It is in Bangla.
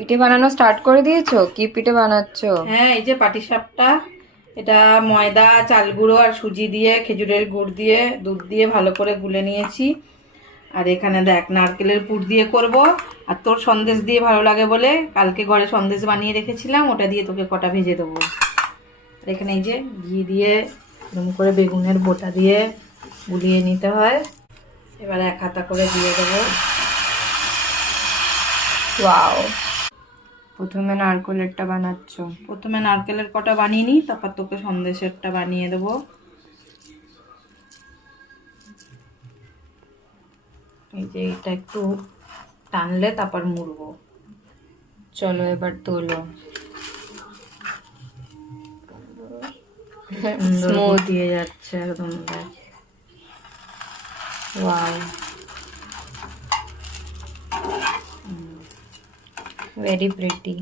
পিঠে বানানো স্টার্ট করে দিয়েছো? কি পিঠে বানাচ্ছো? হ্যাঁ, এই যে পাটিসাপটা। এটা ময়দা, চাল গুঁড়ো আর সুজি দিয়ে, খেজুরের গুড় দিয়ে, দুধ দিয়ে ভালো করে গুলে নিয়েছি। আর এখানে দেখ, নারকেলের পুর দিয়ে করব। আর তোর সন্দেশ দিয়ে ভালো লাগে বলে কালকে ঘরে সন্দেশ বানিয়ে রেখেছিলাম, ওটা দিয়ে তোকে কটা ভেজে দেবো। আর এখানে এই যে ঘি দিয়ে এরকম করে বেগুনের বোটা দিয়ে গুলিয়ে নিতে হয়। এবার এক হাতা করে দিয়ে দেবো। ওয়াও, প্রথমে নারকেলেরটা বানাচ্ছো? প্রথমে নারকেলের কটা বানিয়ে নিই, তারপর তোকে সন্দেশেরটা বানিয়ে দেবো। এই যে এটা একটু টানলে তারপর মুড়বো। চলো এবার তোলো। সুন্দর দিয়ে যাচ্ছে একদম। Wow, very pretty.